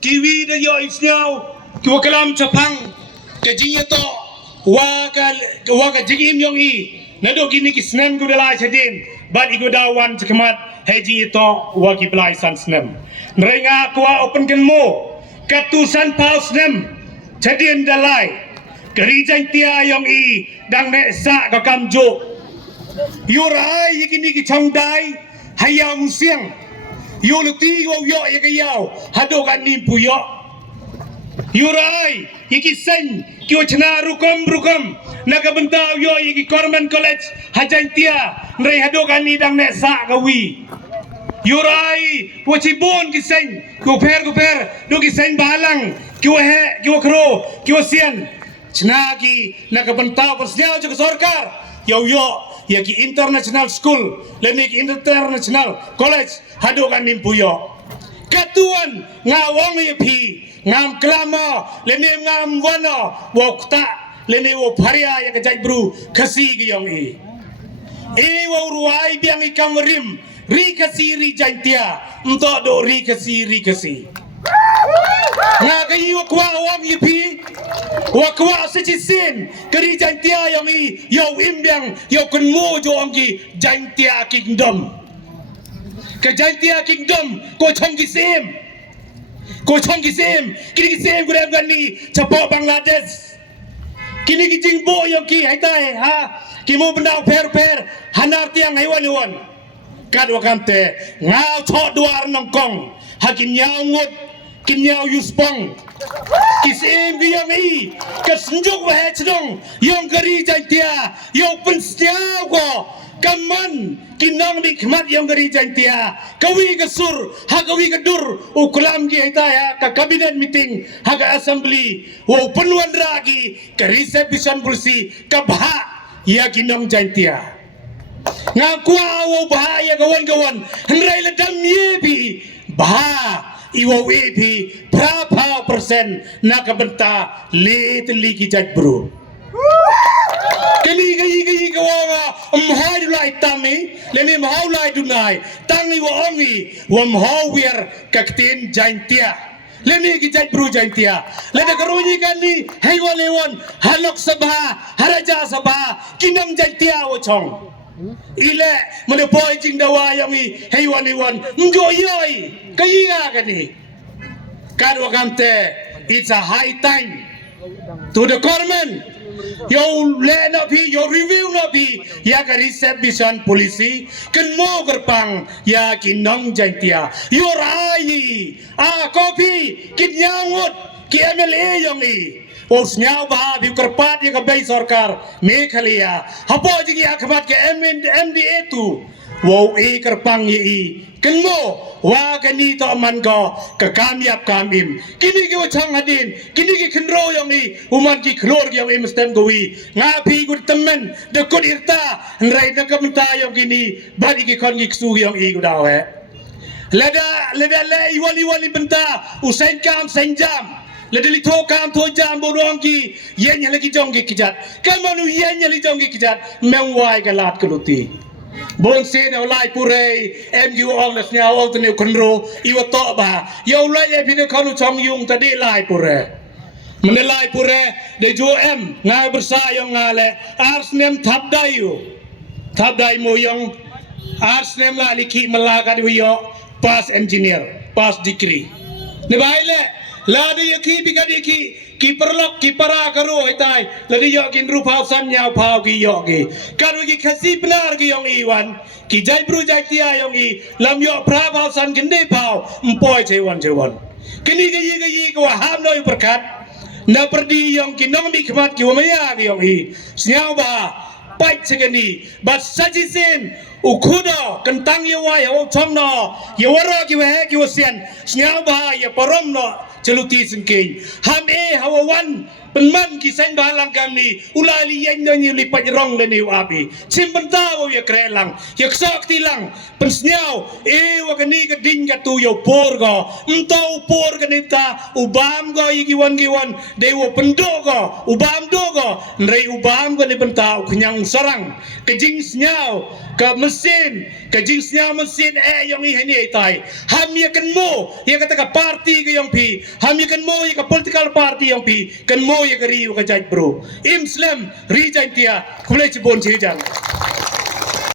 kiwi da yo isnyao kiwa kalam chapang ke jinya to wa ka jigim yong i na do gini ki snem gu dalai chadin but igu da wan chakamat he jinya to wa ki blai san snem nrenga kwa open kan mo katusan pau snem chadin dalai keri tia yong i dang ne sa ka kamjo yurai yikini ki chong dai hayam siang yo luti yo ye ka yao hado kan nim pu yo yurai yiki sen kyo chna rukom naga bentau yo yiki Corman College hajan tia nrei hado kan ni dang ne sa ka wi yurai pochi bon ki sen ko per do ki sen balang kyo he kyo kro kyo sian chna ki naga bentau persnyao jo sarkar yo yaki international school lenik international college hado kan nimpu yo katuan ngawang yepi ngam klama lenim ngam wana wokta leni wo pharia ya ka jaibru khasi gi yong i wo ruai biang i kamrim ri khasi ri jantia mto do ri khasi nga ka yi wo kwa wang yepi wo kwa sichisin kari jantia yong i yo imbiang yo kunmo jo angki jantia kingdom ke jantia kingdom ko chong kisim kini kisem gudem gani capo Bangladesh kini kijing bo yang ki hai tai ha ki mo bendau per hanar tiang haiwan kad wakante ngau tho duar nongkong hakin nyau ngut kin nyau yuspong kisem gi yang i ka senjuk wa hechdong yang gari jantia yang penstia ko kaman kinang di khmat yang gari jantia kawi kasur ha kawi kadur ukulam gi hita ya ka cabinet meeting ha ka assembly wo penwan ragi ka reception kursi ka bha ya kinang jantia ngakwa wo bha ya kawan hendrai ledam ye bi bha iwo we bi berapa persen nak benta le teli ki jat bro kini gayi kawaga mahai lai tami leni mahau lai dunai tangi wa ongi wa mahau wir kaktin jantia leni ki jat bro jantia leni karuni kani haiwan lewan halok sabha haraja sabha kinam jantia wo chong ile mana boy jing dawa yang i haiwan lewan njoyoi kayiga kani kadwa kamte it's a high time to the government yo le na pi yo review na pi ya ka reception policy ken mo gerpang ya kinong jantia yo rai kopi kin nyangut ki MLA yong i os nyau ba bi kerpat ya ka bei sarkar Meghalaya hapo jingi akhmat ke MDA tu wo kerpang yi ken mo wa kani to man ko ka kamyap kamim kini ki wachang hadin kini ki khenro yong i uman ki khlor yong i mustem gowi nga phi gut temen de kut irta nrai na kamta yong kini badi ki kon ki ksu yong i gudaw he leda le iwali benta usain kam senjam leda li tho kam tho jam bodong ki yen lagi jong ki kijat kamanu yen li jong ki kijat mengwai ka lat keluti bon se na lai purei em yu ong la snya ong tne konro iwa to ba yo lai e phi khanu chong yung ta de lai pure mene lai pure de jo em ngai bersa yong ngale arsnem thap dai mo yong arsnem la liki malaka de yo pass engineer pass degree ne baile la de yaki bikadiki ki perlok ki para karo hitai la de yo kin ru phau sam nyao phau ki yo ki karu ki khasi pnar ki yong iwan ki jai bru jai tia yong i lam yo pra phau san kin de phau mpoi chewan kini gayi ko ham noi perkat na perdi yong ki nong mi khmat ki wamaya ki yong i snyao ba pai chegani but sajisin ukhudo kentang yawai ho chomno yawaro ki we ki wasian snyao ba ya parom no celuti sengking ham hawawan penman kisah balang kami ulali yang nyanyi lipat rong dan iu api cimbenta wa ya krelang yak sok tilang pensnyau wagani gading katu yo porgo entau porgo nita ubam go yigiwan giwan dewa pendogo ubam dogo nrei ubam go ni bentau kenyang sarang kejing snyau ke mesin kejing snyau mesin yang ihani tai ham yakan mo ya kata ka parti ke yang pi ham yakan mo ya ka political party yang pi kan mo ya ka riu ka jaj bro Islam rijan tia kulai cibon cijang